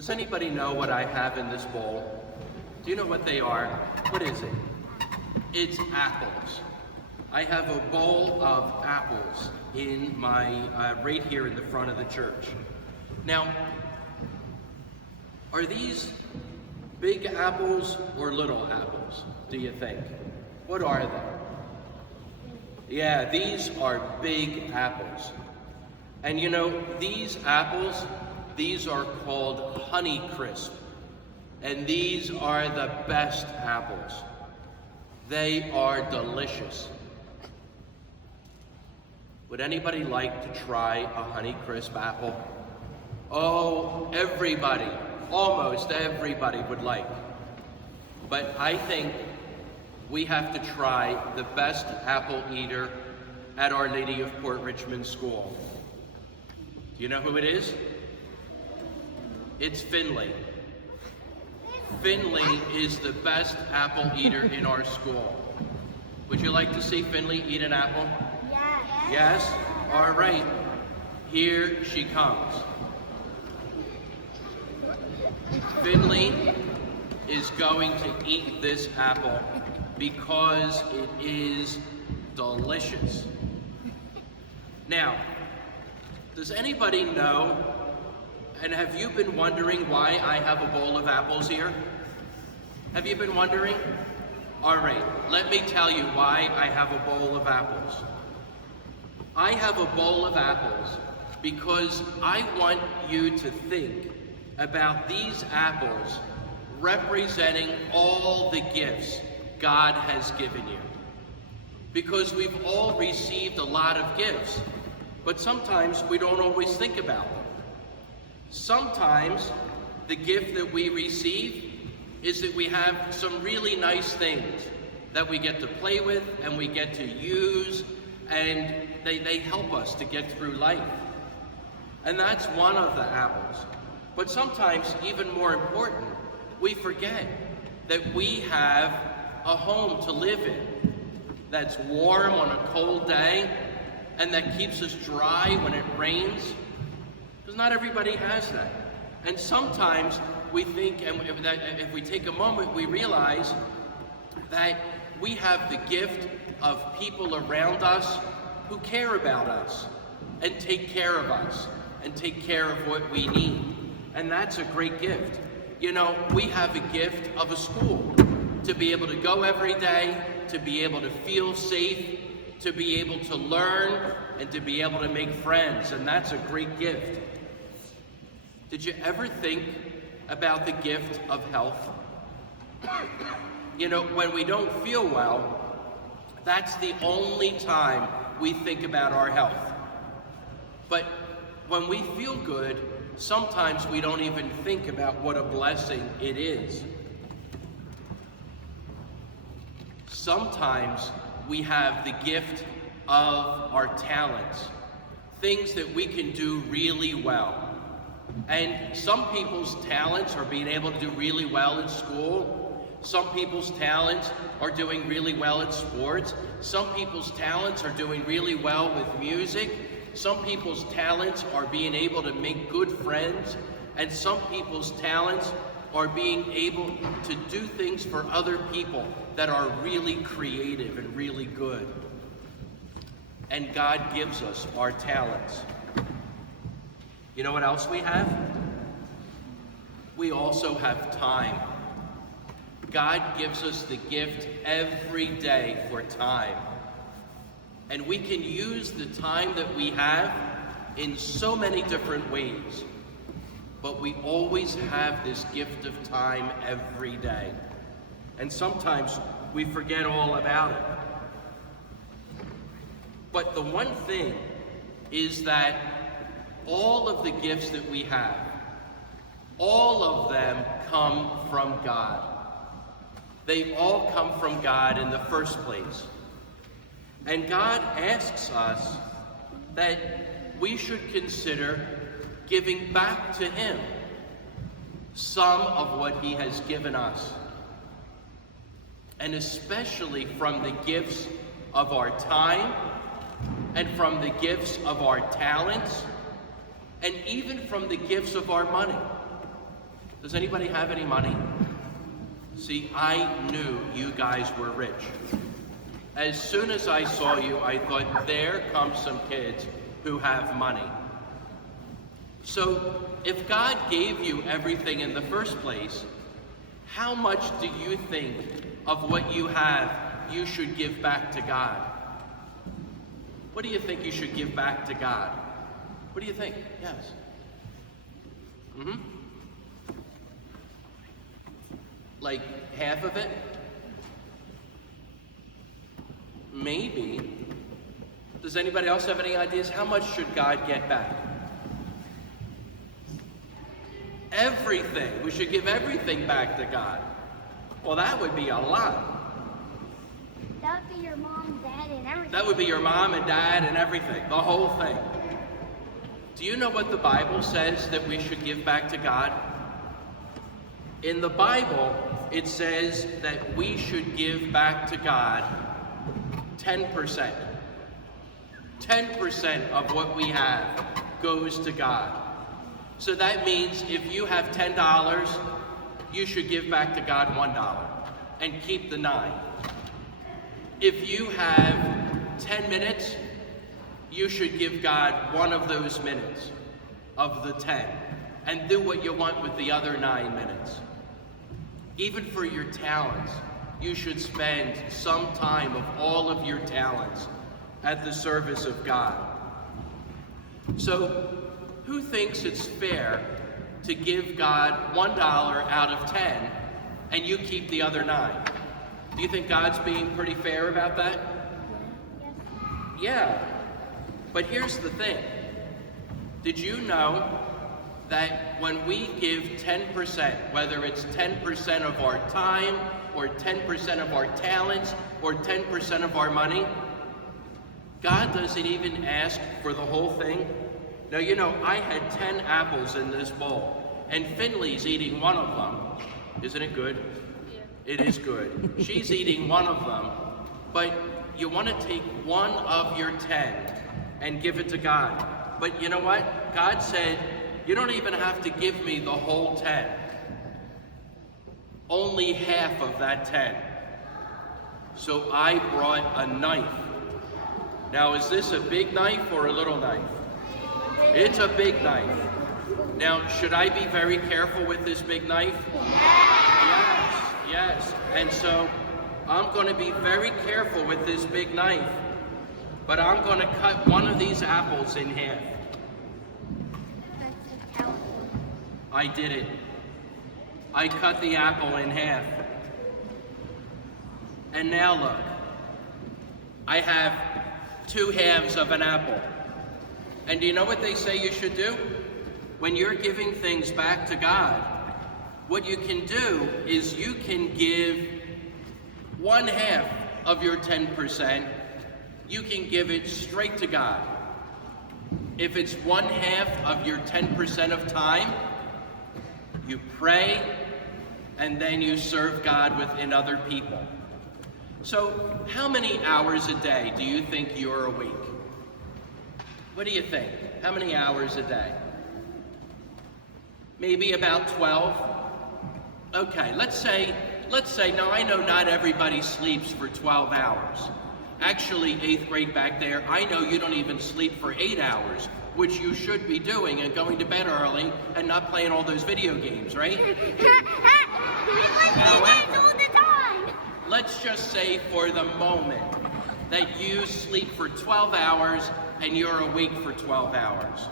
Does anybody know what I have in this bowl? Do you know what they are? What is it? It's apples. I have a bowl of apples in my, right here in the front of the church. Now, are these big apples or little apples, do you think? What are they? Yeah, these are big apples. And you know, these apples, these are called Honey Crisp. And these are the best apples. They are delicious. Would anybody like to try a Honey Crisp apple? Oh, everybody, almost everybody would like. But I think we have to try the best apple eater at Our Lady of Port Richmond School. Do you know who it is? It's Finley. Finley is the best apple eater in our school. Would you like to see Finley eat an apple? Yes. Yes? All right. Here she comes. Finley is going to eat this apple because it is delicious. Now, does anybody know, and have you been wondering why I have a bowl of apples here? Have you been wondering? All right, let me tell you why I have a bowl of apples. I have a bowl of apples because I want you to think about these apples representing all the gifts God has given you. Because we've all received a lot of gifts, but sometimes we don't always think about them. Sometimes the gift that we receive is that we have some really nice things that we get to play with and we get to use, and they help us to get through life. And that's one of the apples. But sometimes, even more important, we forget that we have a home to live in that's warm on a cold day and that keeps us dry when it rains. Because not everybody has that. And sometimes we think, and that if we take a moment, we realize that we have the gift of people around us who care about us and take care of us and take care of what we need. And that's a great gift. You know, we have a gift of a school to be able to go every day, to be able to feel safe, to be able to learn, and to be able to make friends, and that's a great gift. Did you ever think about the gift of health? You know, when we don't feel well, that's the only time we think about our health. But when we feel good, sometimes we don't even think about what a blessing it is. Sometimes we have the gift of our talents, things that we can do really well. And some people's talents are being able to do really well in school. Some people's talents are doing really well at sports. Some people's talents are doing really well with music. Some people's talents are being able to make good friends. And some people's talents are being able to do things for other people that are really creative and really good. And God gives us our talents. You know what else we have? We also have time. God gives us the gift every day for time. And we can use the time that we have in so many different ways. But we always have this gift of time every day. And sometimes we forget all about it. But the one thing is that all of the gifts that we have, all of them come from God. They all come from God in the first place. And God asks us that we should consider giving back to Him some of what He has given us. And especially from the gifts of our time, and from the gifts of our talents, and even from the gifts of our money. Does anybody have any money? See, I knew you guys were rich. As soon as I saw you, I thought, there come some kids who have money. So, if God gave you everything in the first place, how much do you think of what you have you should give back to God? What do you think you should give back to God? What do you think? Yes. Like half of it? Maybe. Does anybody else have any ideas? How much should God get back? Everything. We should give everything back to God. Well, that would be a lot. That would be your mom, dad, and everything. That would be your mom and dad and everything. The whole thing. Do you know what the Bible says that we should give back to God? In the Bible, it says that we should give back to God 10%. 10% of what we have goes to God. So that means if you have $10, you should give back to God $1 and keep the 9. If you have 10 minutes, you should give God one of those minutes of the 10 and do what you want with the other 9 minutes. Even for your talents, you should spend some time of all of your talents at the service of God. So, who thinks it's fair to give God $1 out of 10 and you keep the other 9? Do you think God's being pretty fair about that? Yeah. But here's the thing. Did you know that when we give 10%, whether it's 10% of our time, or 10% of our talents, or 10% of our money, God doesn't even ask for the whole thing? Now, you know, I had 10 apples in this bowl, and Finley's eating one of them. Isn't it good? Yeah. It is good. She's eating one of them, but you want to take one of your 10 and give it to God. But you know what? God said, you don't even have to give me the whole 10. Only half of that 10. So I brought a knife. Now, is this a big knife or a little knife? It's a big knife. Now, should I be very careful with this big knife? Yes. And so, I'm going to be very careful with this big knife. But I'm going to cut one of these apples in half. I did it. I cut the apple in half. And now look. I have 2 halves of an apple. And do you know what they say you should do? When you're giving things back to God, what you can do is you can give 1/2 of your 10%, you can give it straight to God. If it's 1/2 of your 10% of time, you pray, and then you serve God within other people. So, how many hours a day do you think you're awake? What do you think? How many hours a day? Maybe about 12? Okay, let's say, now I know not everybody sleeps for 12 hours. Actually, 8th grade back there, I know you don't even sleep for 8 hours, which you should be doing and going to bed early and not playing all those video games, right? However, let's just say for the moment that you sleep for 12 hours and you're awake for 12 hours.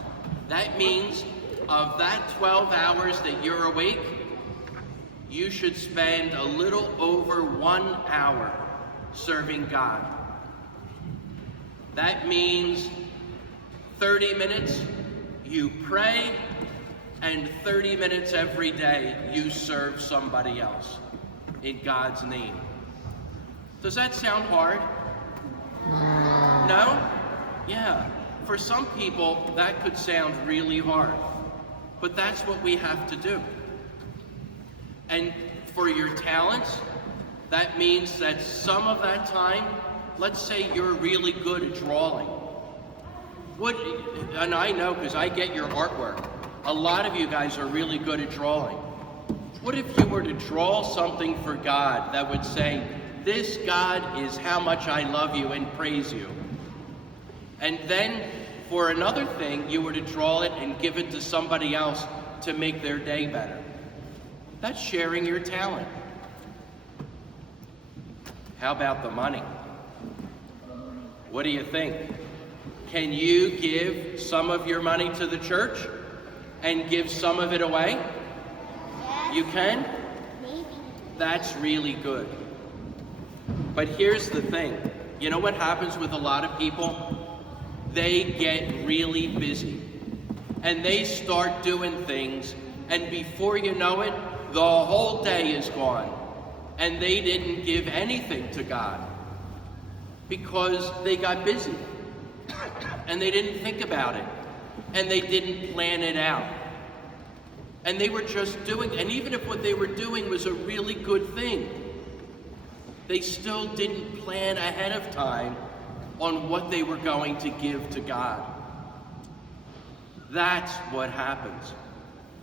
That means of that 12 hours that you're awake, you should spend a little over 1 hour serving God. That means 30 minutes you pray, and 30 minutes every day you serve somebody else in God's name. Does that sound hard? No? Yeah. For some people, that could sound really hard. But that's what we have to do. And for your talents, that means that some of that time, let's say you're really good at drawing. And I know because I get your artwork. A lot of you guys are really good at drawing. What if you were to draw something for God that would say, this, God, is how much I love you and praise you. And then for another thing, you were to draw it and give it to somebody else to make their day better. That's sharing your talent. How about the money? What do you think? Can you give some of your money to the church and give some of it away? Yes. You can? Maybe. That's really good. But here's the thing. You know what happens with a lot of people? They get really busy. And they start doing things, and before you know it, the whole day is gone. And they didn't give anything to God because they got busy. And they didn't think about it. And they didn't plan it out. And they were just doing, and even if what they were doing was a really good thing, they still didn't plan ahead of time on what they were going to give to God. That's what happens.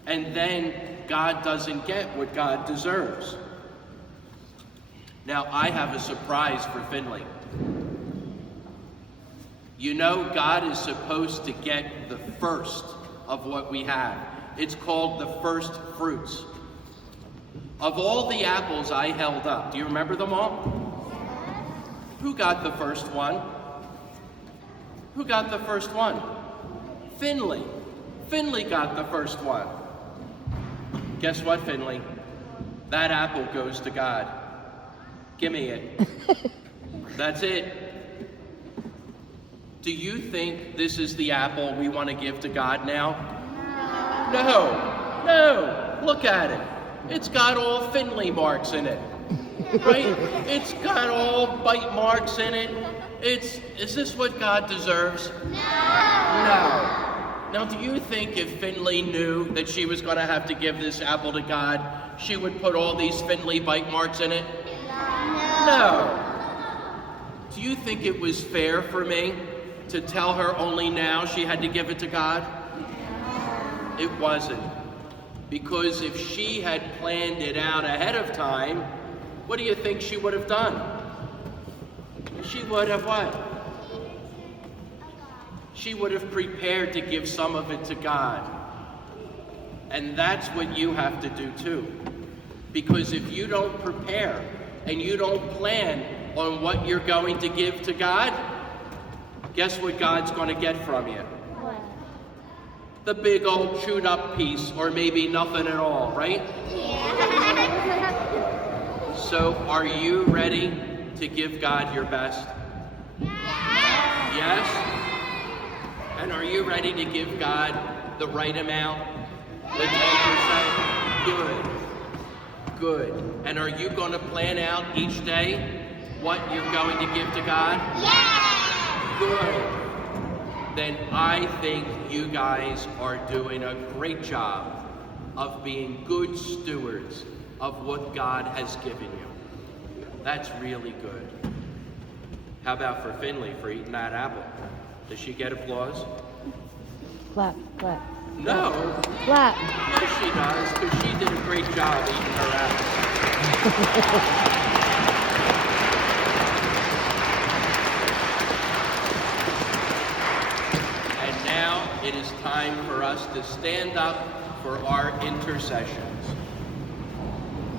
And then God doesn't get what God deserves. Now, I have a surprise for Finley. You know, God is supposed to get the first of what we have. It's called the first fruits. Of all the apples I held up, do you remember them all? Who got the first one? Who got the first one? Finley. Finley got the first one. Guess what, Finley? That apple goes to God. Give me it. That's it. Do you think this is the apple we want to give to God now? No. No. Look at it. It's got all Finley marks in it. Right? It's got all bite marks in it. Is this what God deserves? No. Now, do you think if Finley knew that she was going to have to give this apple to God, she would put all these Finley bite marks in it? No. Do you think it was fair for me to tell her only now she had to give it to God? It wasn't. Because if she had planned it out ahead of time, what do you think she would have done? She would have what? She would have prepared to give some of it to God. And that's what you have to do too. Because if you don't prepare and you don't plan on what you're going to give to God, guess what God's going to get from you? What? The big old chewed up piece, or maybe nothing at all, right? Yeah. So are you ready to give God your best? Yes? And are you ready to give God the right amount? The 10%? Good. Good. And are you going to plan out each day what you're going to give to God? Yeah. Good. Then I think you guys are doing a great job of being good stewards of what God has given you. That's really good. How about for Finley for eating that apple? Does she get applause? Clap, clap. No. Clap. Yes, she does, because she did a great job eating her apple. And now it is time for us to stand up for our intercessions.